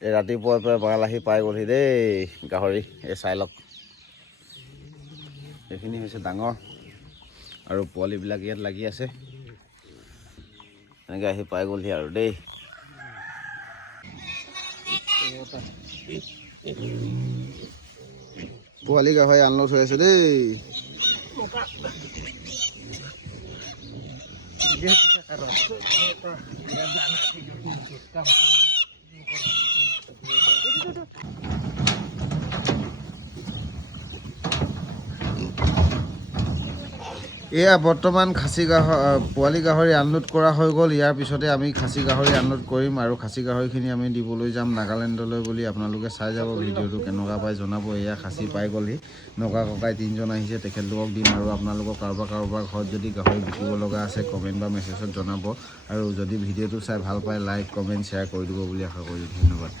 এই ৰাতিপুৱাৰ পৰা বাগাল আহি পাই গ'লহি দেই গাহৰি। এই চাই লওক, এইখিনি হৈছে ডাঙৰ আৰু পোৱালিবিলাক ইয়াত লাগি আছে। এনেকৈ আহি পাই গ'লহি আৰু দেই। পোৱালি গাহৰি আনলোড হৈ আছে দেই। এয়া বৰ্তমান খাচী পোৱালি গাহৰি আনলোড কৰা হৈ গ'ল। ইয়াৰ পিছতে আমি খাচী গাহৰি আনলোড কৰিম আৰু খাচী গাহৰিখিনি আমি দিবলৈ যাম নাগালেণ্ডলৈ বুলি আপোনালোকে চাই যাব। ভিডিঅ'টো কেনেকুৱা পাই জনাব। এয়া খাচী পাই গ'লহি, নগা ককাই 3জন আহিছে, তেখেতলোকক দিম। আৰু আপোনালোকৰ কাৰোবাৰ ঘৰত যদি গাহৰি বিকিব লগা আছে কমেণ্ট বা মেছেজত জনাব। আৰু যদি ভিডিঅ'টো চাই ভাল পায় লাইক কমেণ্ট শ্বেয়াৰ কৰি দিব বুলি আশা কৰিলোঁ। ধন্যবাদ।